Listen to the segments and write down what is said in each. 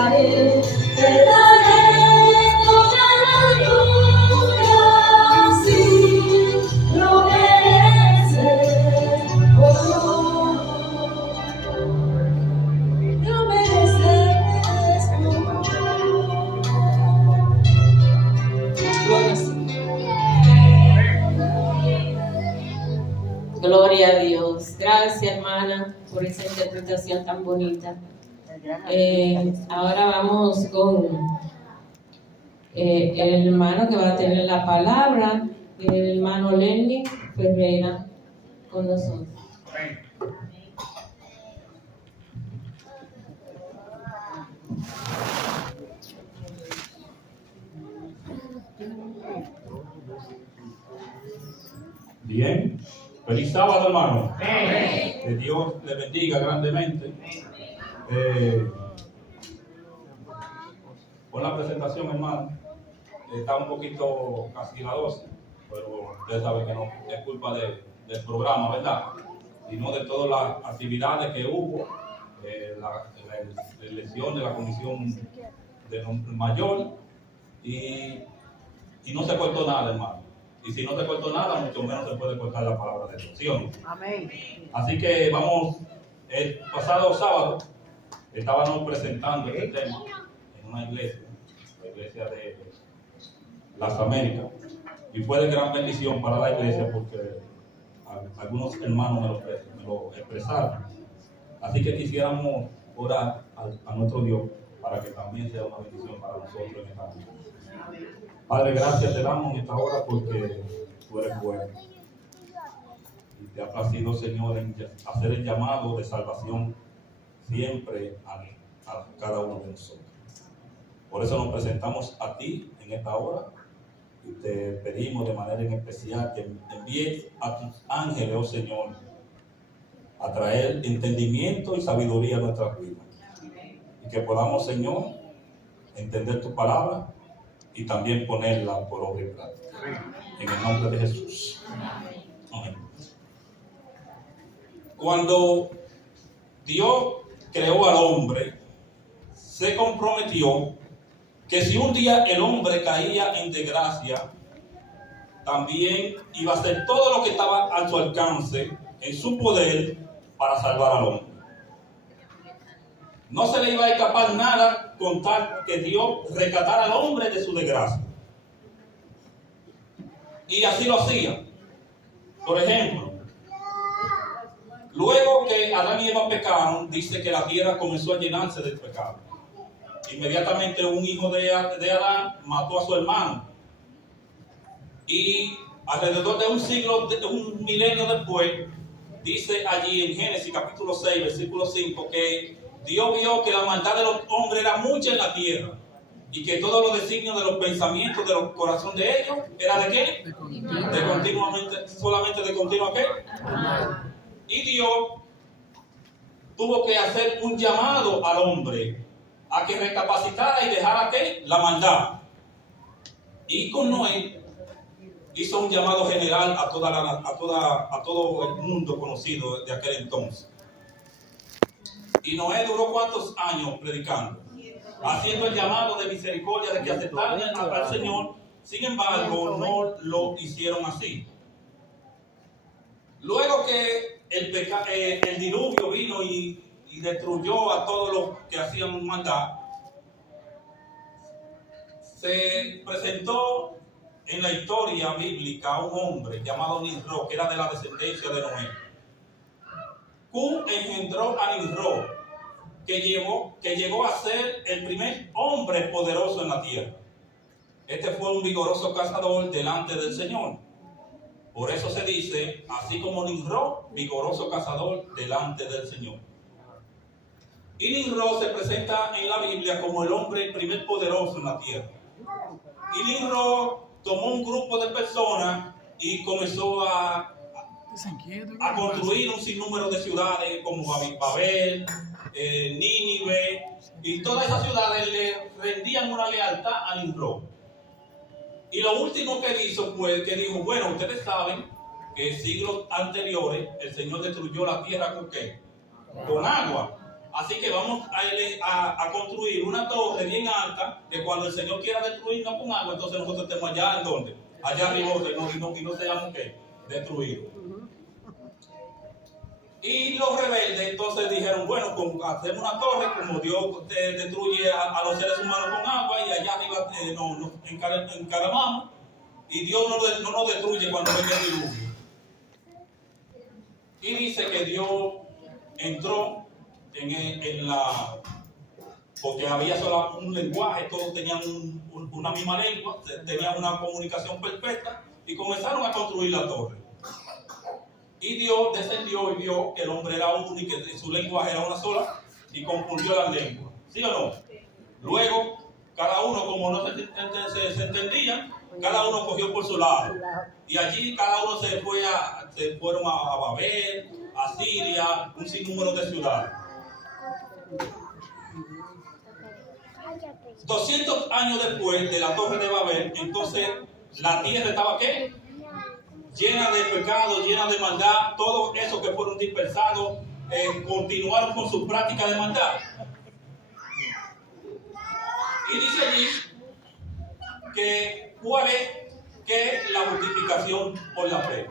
cantaré, te daré toda la gloria, sí, lo mereces, oh, lo mereces, oh. Gloria a Dios. Gracias, hermana, por esa interpretación tan bonita. Ahora vamos con el hermano que va a tener la palabra, el hermano Lenny Ferreira, con nosotros. Bien, feliz sábado, hermano. Que Dios le bendiga grandemente. Con la presentación, hermano, está un poquito casi la 12, pero usted sabe que no es culpa del programa, ¿verdad? Sino de todas las actividades que hubo, la elección de la comisión de mayor, y no se cortó nada, hermano. Y si no se cortó nada, mucho menos se puede cortar la palabra de Dios, ¿sí o no? Amén. Así que vamos, el pasado sábado estábamos presentando este tema en una iglesia, la iglesia de las Américas, y fue de gran bendición para la iglesia porque algunos hermanos me lo expresaron. Así que quisiéramos orar a nuestro Dios para que también sea una bendición para nosotros en esta noche. Padre, gracias te damos en esta hora porque tú eres bueno. Y te ha placido, Señor, en hacer el llamado de salvación siempre a cada uno de nosotros. Por eso nos presentamos a ti en esta hora y te pedimos de manera en especial que envíes a tus ángeles, oh Señor, a traer entendimiento y sabiduría a nuestras vidas. Y que podamos, Señor, entender tu palabra y también ponerla por obra y práctica. En el nombre de Jesús. Amén. Cuando Dios creó al hombre, se comprometió que si un día el hombre caía en desgracia, también iba a hacer todo lo que estaba a su alcance, en su poder, para salvar al hombre. No se le iba a escapar nada con tal que Dios rescatara al hombre de su desgracia. Y así lo hacía. Por ejemplo, luego que Adán y Eva pecaron, dice que la tierra comenzó a llenarse del pecado. Inmediatamente un hijo de Adán mató a su hermano. Y alrededor de un siglo, de un milenio después, dice allí en Génesis capítulo 6, versículo 5, que Dios vio que la maldad de los hombres era mucha en la tierra y que todos los designios de los pensamientos de los corazones de ellos era de qué? De continuamente, solamente de continuo qué. Y Dios tuvo que hacer un llamado al hombre a que recapacitara y dejara qué? La maldad. Y con Noé hizo un llamado general a todo el mundo conocido de aquel entonces. Y Noé duró ¿cuántos años predicando? Haciendo el llamado de misericordia de que aceptaran al Señor. Sin embargo, no lo hicieron así. Luego que el diluvio vino y destruyó a todos los que hacían maldad, se presentó en la historia bíblica un hombre llamado Nimrod, que era de la descendencia de Noé. Q engendró a Nimrod, que llegó a ser el primer hombre poderoso en la tierra. Este fue un vigoroso cazador delante del Señor. Por eso se dice, así como Nimrod, vigoroso cazador delante del Señor. Y Nimrod se presenta en la Biblia como el hombre primer poderoso en la tierra. Y Nimrod tomó un grupo de personas y comenzó a construir un sinnúmero de ciudades como Babel, Nínive, y todas esas ciudades le rendían una lealtad a Nimrod. Y lo último que hizo fue que dijo, bueno, ustedes saben que en siglos anteriores el Señor destruyó la tierra ¿con qué? Con agua. Así que vamos a construir una torre bien alta, que cuando el Señor quiera destruirnos con algo, entonces nosotros estemos allá, ¿en dónde? Allá arriba, y no seamos, ¿qué? Destruidos. Y los rebeldes entonces dijeron, bueno, hacemos una torre, como Dios destruye a los seres humanos con agua, y allá arriba nos encaramamos, y Dios no nos destruye cuando venga el diluvio. Y dice que Dios entró porque había solo un lenguaje, todos tenían una misma lengua, tenían una comunicación perfecta, y comenzaron a construir la torre. Y Dios descendió y vio que el hombre era uno y que su lenguaje era una sola, y confundió las lenguas. ¿Sí o no? Luego, cada uno, como no se entendían, cada uno cogió por su lado. Y allí cada uno se fueron a Babel, a Siria, un sinnúmero de ciudades. 200 años después de la Torre de Babel, entonces la tierra estaba ¿qué? Llena de pecado, llena de maldad. Todos esos que fueron dispersados continuaron con su práctica de maldad. Y dice allí que ¿cuál es la justificación por la fe?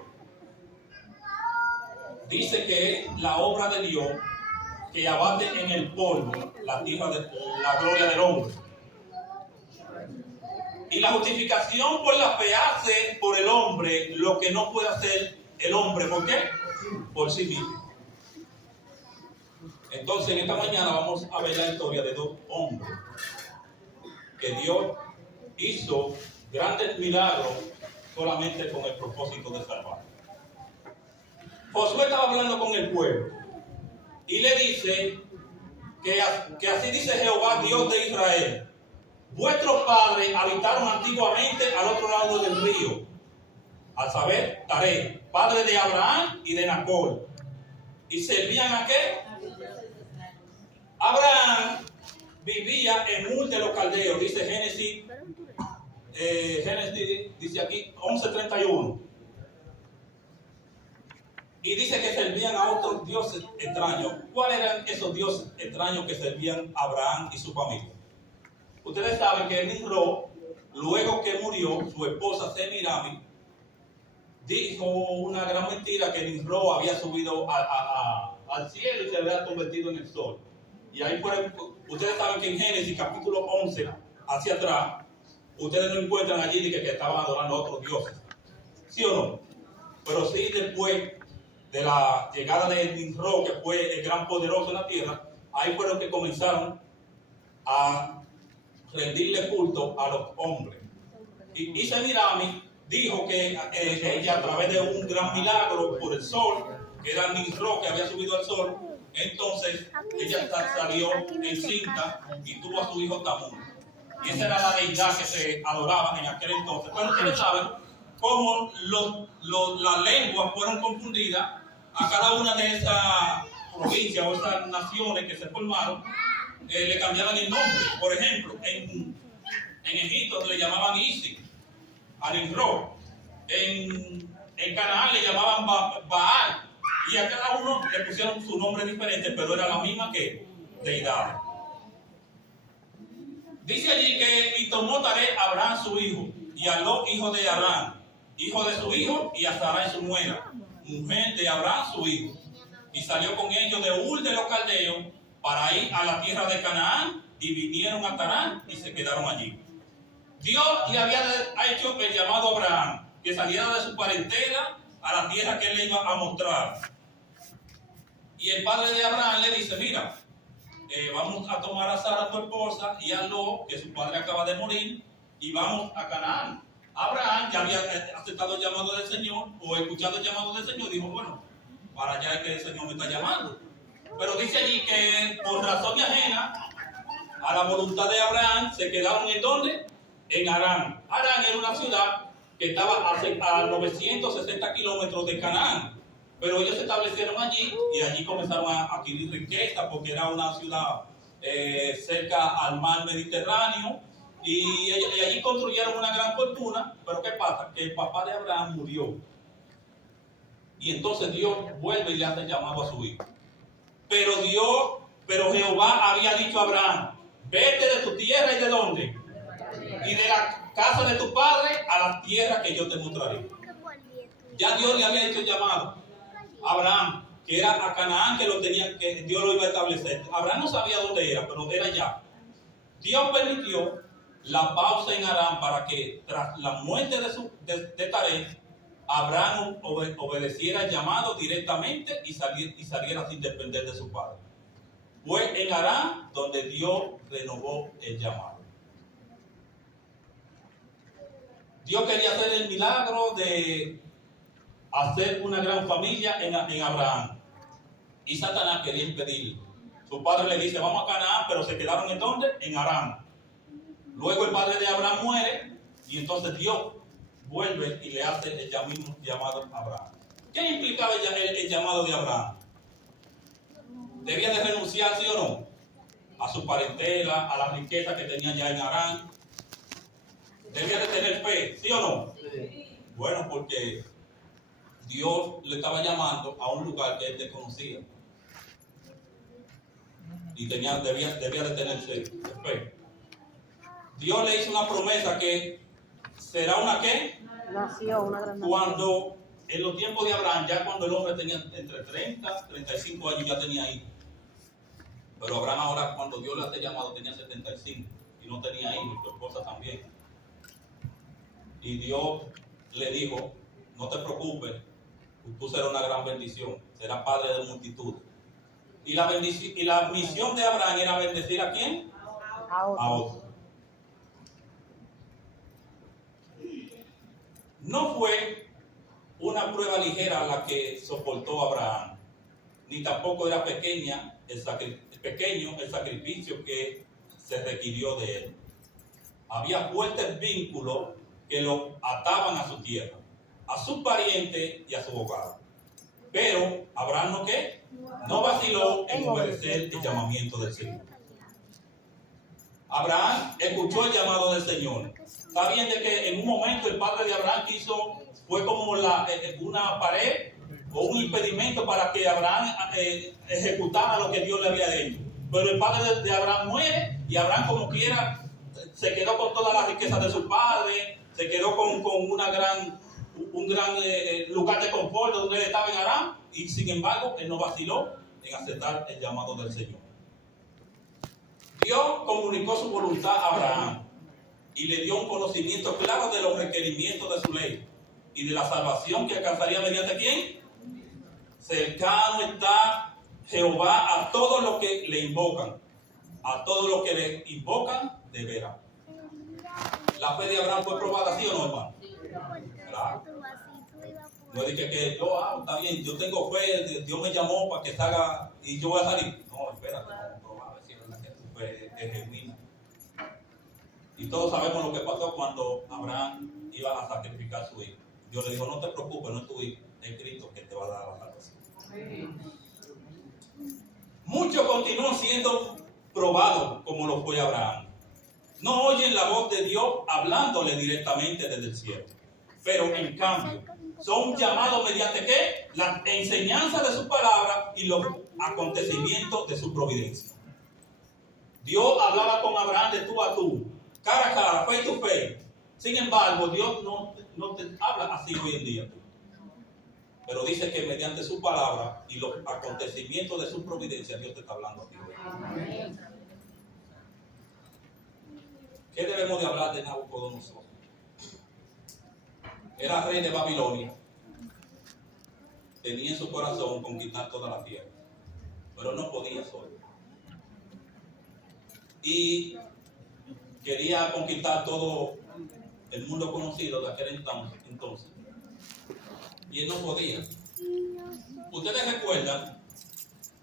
Dice que la obra de Dios que abate en el polvo la gloria del hombre. Y la justificación por la fe hace por el hombre lo que no puede hacer el hombre. ¿Por qué? Por sí mismo. Entonces, en esta mañana vamos a ver la historia de dos hombres que Dios hizo grandes milagros solamente con el propósito de salvar. Josué estaba hablando con el pueblo y le dice que así dice Jehová, Dios de Israel: vuestros padres habitaron antiguamente al otro lado del río, al saber, Taré, padre de Abraham y de Nacor, y servían a ¿qué? Abraham vivía en Ur de los Caldeos, dice Génesis dice aquí 11:31. Y dice que servían a otros dioses extraños. ¿Cuáles eran esos dioses extraños que servían a Abraham y su familia? Ustedes saben que Nimrod, luego que murió su esposa Semirami, dijo una gran mentira, que Nimrod había subido al cielo y se había convertido en el sol. Y ahí fueron, ustedes saben que en Génesis capítulo 11, hacia atrás, ustedes no encuentran allí que estaban adorando a otros dioses. ¿Sí o no? Pero sí, después de la llegada de Nimrod, que fue el gran poderoso en la tierra, ahí fueron que comenzaron a rendirle culto a los hombres. Y Semirami dijo que ella, a través de un gran milagro por el sol, que era Nimrod que había subido al sol, entonces ella salió encinta y tuvo a su hijo Tamuz. Y esa era la deidad que se adoraba en aquel entonces. Pero ustedes saben cómo las lenguas fueron confundidas a cada una de esas provincias o esas naciones que se formaron. Le cambiaban el nombre. Por ejemplo, en Egipto le llamaban Isis a Nimrod. En Canaán le llamaban Baal. Y a cada uno le pusieron su nombre diferente, pero era la misma que deidad. Dice allí que y tomó Taré a Abraham su hijo, y a Lot hijo de Abraham, hijo de su hijo, y a Sarai su nuera, mujer de Abraham su hijo. Y salió con ellos de Ur de los Caldeos para ir a la tierra de Canaán, y vinieron a Tarán y se quedaron allí. Dios le había hecho el llamado a Abraham, que saliera de su parentela a la tierra que él le iba a mostrar. Y el padre de Abraham le dice: mira, vamos a tomar a Sara tu esposa y a Lot, que su padre acaba de morir, y vamos a Canaán. Abraham ya había aceptado el llamado del Señor, o escuchado el llamado del Señor, y dijo: bueno, para allá es que el Señor me está llamando. Pero dice allí que por razón ajena a la voluntad de Abraham, se quedaron en ¿dónde? En Harán. Harán era una ciudad que estaba a 960 kilómetros de Canaán. Pero ellos se establecieron allí y allí comenzaron a adquirir riqueza, porque era una ciudad cerca al mar Mediterráneo, y allí construyeron una gran fortuna. Pero ¿qué pasa? Que el papá de Abraham murió, y entonces Dios vuelve y le hace llamado a su hijo. Pero Pero Jehová había dicho a Abraham, vete de tu tierra y de dónde, y de la casa de tu padre a la tierra que yo te mostraré. Ya Dios le había hecho llamado a Abraham, que era a Canaán, que Dios lo iba a establecer. Abraham no sabía dónde era, pero era allá. Dios permitió la pausa en Aram para que tras la muerte de Taré, Abraham obedeciera el llamado directamente y saliera sin depender de su padre. Fue en Aram donde Dios renovó el llamado. Dios quería hacer el milagro de hacer una gran familia en Abraham. Y Satanás quería impedirlo. Su padre le dice, vamos a Canaán, pero se quedaron ¿en dónde? En Aram. Luego el padre de Abraham muere y entonces Dios vuelve y le hace el llamado a Abraham. ¿Qué implicaba el llamado de Abraham? ¿Debía de renunciar, sí o no? A su parentela, a la riqueza que tenía ya en Aram. ¿Debía de tener fe, sí o no? Sí. Bueno, porque Dios le estaba llamando a un lugar que él desconocía. Y debía de tener fe. Dios le hizo una promesa que será una ¿qué? Nació una gran nación. Cuando en los tiempos de Abraham, ya cuando el hombre tenía entre 30 y 35 años, ya tenía hijos. Pero Abraham ahora, cuando Dios le hace llamado, tenía 75 y no tenía hijos, y su esposa también. Y Dios le dijo, no te preocupes, tú serás una gran bendición, serás padre de multitudes. Y la misión de Abraham era bendecir ¿a quién? A otro. No fue una prueba ligera la que soportó Abraham, ni tampoco era pequeño el sacrificio que se requirió de él. Había fuertes vínculos que lo ataban a su tierra, a sus parientes y a su hogar. Pero Abraham ¿no qué? No vaciló en obedecer el llamamiento del Señor. Abraham escuchó el llamado del Señor. Está bien de que en un momento el padre de Abraham fue como una pared o un impedimento para que Abraham ejecutara lo que Dios le había dicho. Pero el padre de Abraham muere y Abraham como quiera se quedó con todas las riquezas de su padre, se quedó con un gran lugar de confort donde él estaba en Aram, y sin embargo él no vaciló en aceptar el llamado del Señor. Dios comunicó su voluntad a Abraham y le dio un conocimiento claro de los requerimientos de su ley y de la salvación que alcanzaría mediante ¿quién? Cercano está Jehová a todos los que le invocan, a todos los que le invocan de veras. La fe de Abraham fue probada, ¿sí o no, hermano? Claro. No dije que yo, está bien, yo tengo fe, Dios me llamó para que salga y yo voy a salir. No, espérate, vamos a probar a ver si es verdad que tu fe es genuina. Y todos sabemos lo que pasó cuando Abraham iba a sacrificar a su hijo. Dios le dijo, no te preocupes, no es tu hijo, es Cristo que te va a dar la salvación. Muchos continúan siendo probados como lo fue Abraham. No oyen la voz de Dios hablándole directamente desde el cielo. Pero en cambio, son llamados mediante ¿qué? La enseñanza de su palabra y los acontecimientos de su providencia. Dios hablaba con Abraham de tú a tú, cara a cara, face to face. Sin embargo, Dios no te habla así hoy en día. Pero dice que mediante su palabra y los acontecimientos de su providencia, Dios te está hablando a ti hoy. ¿Qué debemos de hablar de Nabucodonosor? Era rey de Babilonia. Tenía en su corazón conquistar toda la tierra, pero no podía solo. Y quería conquistar todo el mundo conocido de aquel entonces. Y él no podía. Ustedes recuerdan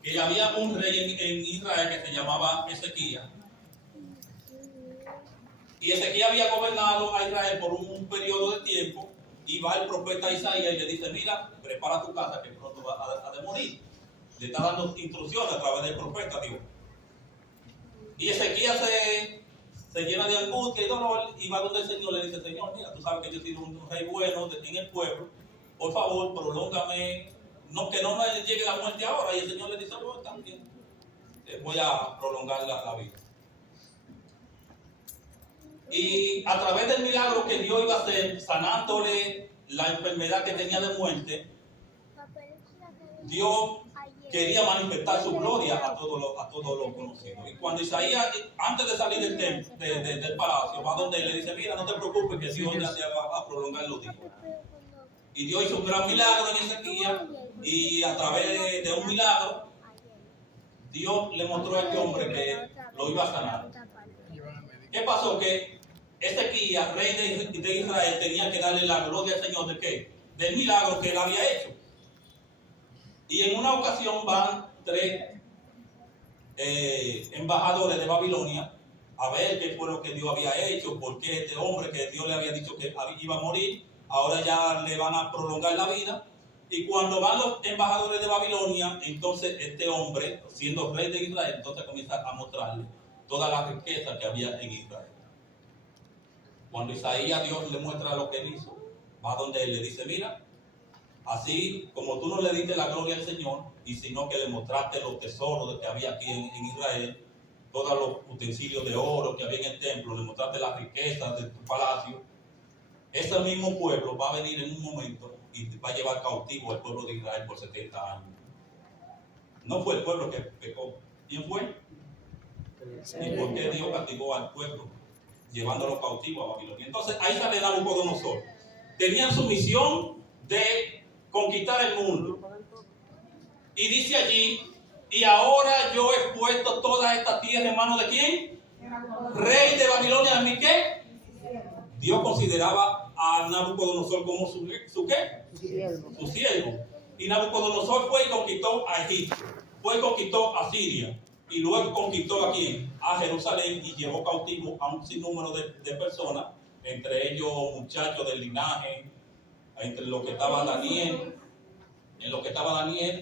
que había un rey en Israel que se llamaba Ezequías. Y Ezequías había gobernado a Israel por un periodo de tiempo. Y va el profeta Isaías y le dice, mira, prepara tu casa que pronto va a morir. Le está dando instrucciones a través del profeta Dios. Y Ezequías se llena de angustia y dolor y va donde el Señor le dice, Señor, mira, tú sabes que yo he sido un rey bueno en el pueblo. Por favor, prolóngame, que no me llegue la muerte ahora. Y el Señor le dice, bueno, también. voy a prolongar la vida. Y a través del milagro que Dios iba a hacer, sanándole la enfermedad que tenía de muerte, Dios quería manifestar su gloria a todos los conocidos. Y cuando Isaías, antes de salir del palacio, va donde él le dice, mira, no te preocupes que Dios ya te va a prolongar los días. Y Dios hizo un gran milagro en Ezequías, y a través de un milagro, Dios le mostró a este hombre que lo iba a sanar. ¿Qué pasó? Que Ezequías, rey de Israel, tenía que darle la gloria al Señor de qué? Del milagro que él había hecho. Y en una ocasión van 3 embajadores de Babilonia a ver qué fue lo que Dios había hecho, porque este hombre que Dios le había dicho que iba a morir, ahora ya le van a prolongar la vida. Y cuando van los embajadores de Babilonia, entonces este hombre, siendo rey de Israel, entonces comienza a mostrarle toda la riqueza que había en Israel. Cuando Isaías, Dios le muestra lo que él hizo, va donde él le dice, mira, así como tú no le diste la gloria al Señor, y sino que le mostraste los tesoros que había aquí en Israel, todos los utensilios de oro que había en el templo, le mostraste las riquezas de tu palacio, ese mismo pueblo va a venir en un momento y va a llevar cautivo al pueblo de Israel por 70 años. No fue el pueblo que pecó. ¿Quién fue? ¿Y por qué Dios castigó al pueblo llevándolo cautivo a Babilonia? Entonces ahí sale Nabucodonosor. Tenían su misión de conquistar el mundo. Y dice allí, y ahora yo he puesto toda esta tierra en manos de ¿quién? Rey de Babilonia, ¿mi qué? Dios consideraba a Nabucodonosor como su ¿qué? Su siervo. Y Nabucodonosor fue y conquistó a Egipto, fue y conquistó a Siria, y luego conquistó ¿a quién? A Jerusalén, y llevó cautivo a un sinnúmero de personas, entre ellos muchachos del linaje, entre los que estaba Daniel,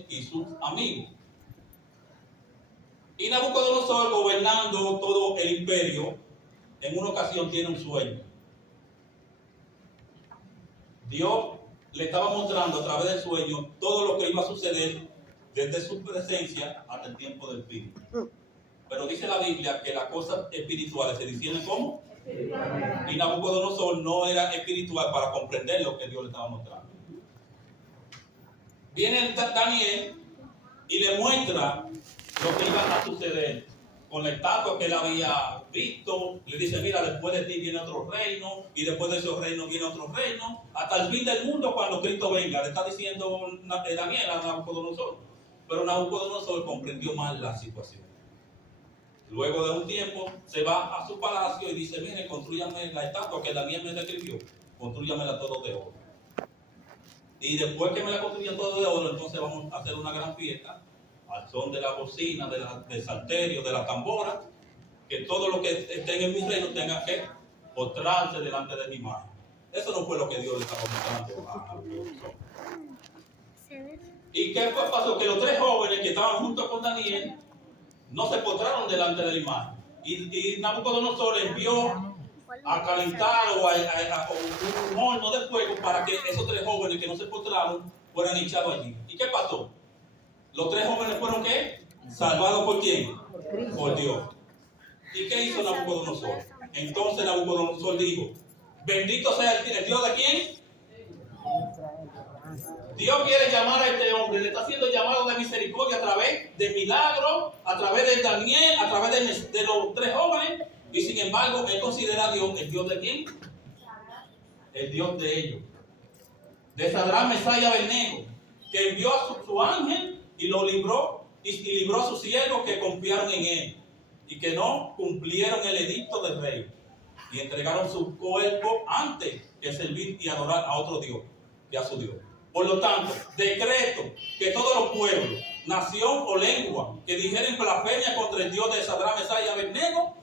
y sus amigos. Y Nabucodonosor, gobernando todo el imperio, en una ocasión tiene un sueño. Dios le estaba mostrando a través del sueño todo lo que iba a suceder desde su presencia hasta el tiempo del fin. Pero dice la Biblia que las cosas espirituales se disciernen ¿cómo? Y Nabucodonosor no era espiritual para comprender lo que Dios le estaba mostrando. Viene Daniel y le muestra lo que iba a suceder con la estatua que él había visto. Le dice, mira, después de ti viene otro reino, y después de ese reino viene otro reino, hasta el fin del mundo cuando Cristo venga. Le está diciendo Daniel a Nabucodonosor. Pero Nabucodonosor comprendió mal la situación. Luego de un tiempo se va a su palacio y dice, mire, construyame la estatua que Daniel me describió, construyamela todo de oro. Y después que me la construyan todo de oro, entonces vamos a hacer una gran fiesta al son de la bocina, del salterio, de la tambora, que todo lo que esté en mi reino tenga que postrarse delante de mi imagen. Eso no fue lo que Dios le estaba mostrando a Nabucodonosor. ¿Y qué pasó? Que los 3 jóvenes que estaban junto con Daniel no se postraron delante de la imagen. Y Nabucodonosor envió a calentar o un horno de fuego para que esos 3 jóvenes que no se postraron fueran echados allí. ¿Y qué pasó? Los 3 jóvenes fueron ¿qué? ¿Salvados por quién? Por Dios. ¿Y qué hizo Nabucodonosor? Entonces Nabucodonosor dijo, bendito sea el Dios de quién. Dios quiere llamar a este hombre, le está haciendo llamado de misericordia a través de milagros, a través de Daniel, a través de los 3 jóvenes, y sin embargo él considera a Dios el Dios de quién. El Dios de ellos, de Sadrach, Mesach y Abednego, que envió a su ángel y lo libró, y libró a sus siervos que confiaron en él y que no cumplieron el edicto del rey y entregaron su cuerpo antes que servir y adorar a otro Dios que a su Dios. Por lo tanto, decreto que todos los pueblos, nación o lengua que dijeren blasfemia contra el Dios de Sadrach, Mesach y Abednego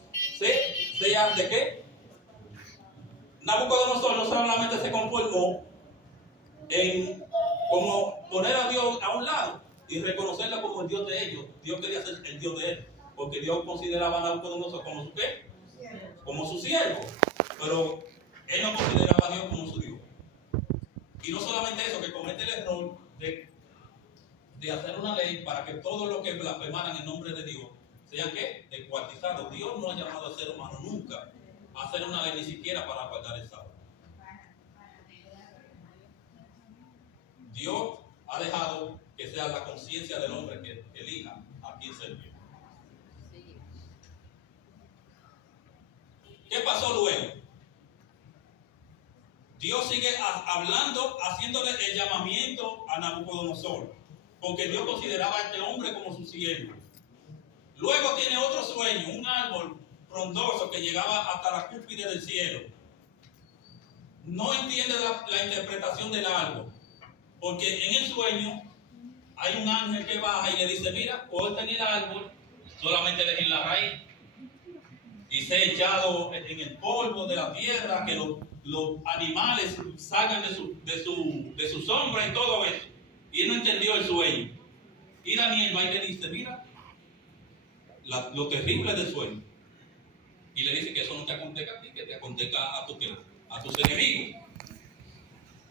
sean de qué. Nabucodonosor no solamente se conformó en como poner a Dios a un lado y reconocerlo como el Dios de ellos. Dios quería ser el Dios de él, porque Dios consideraba a Nabucodonosor como su ¿qué? Como su siervo, pero él no consideraba a Dios como su Dios. Y no solamente eso, que comete el error de hacer una ley para que todos los que blasfemaran en nombre de Dios sean ¿qué? Descuartizados. Dios no ha llamado al ser humano nunca a hacer una ley, ni siquiera para guardar el sábado. Dios ha dejado que sea la conciencia del hombre que elija a quién servir. ¿Qué pasó luego? Dios sigue hablando, haciéndole el llamamiento a Nabucodonosor, porque Dios consideraba a este hombre como su siervo. Luego tiene otro sueño, un árbol frondoso que llegaba hasta la cúspide del cielo. No entiende la interpretación del árbol, porque en el sueño hay un ángel que baja y le dice: mira, corten el árbol, solamente dejen la raíz y sea echado en el polvo de la tierra, que los animales salgan de su sombra y todo eso. Y él no entendió el sueño. Y Daniel va y le dice: mira lo terrible del sueño. Y le dice que eso no te acontezca a ti, que te acontezca a tus enemigos.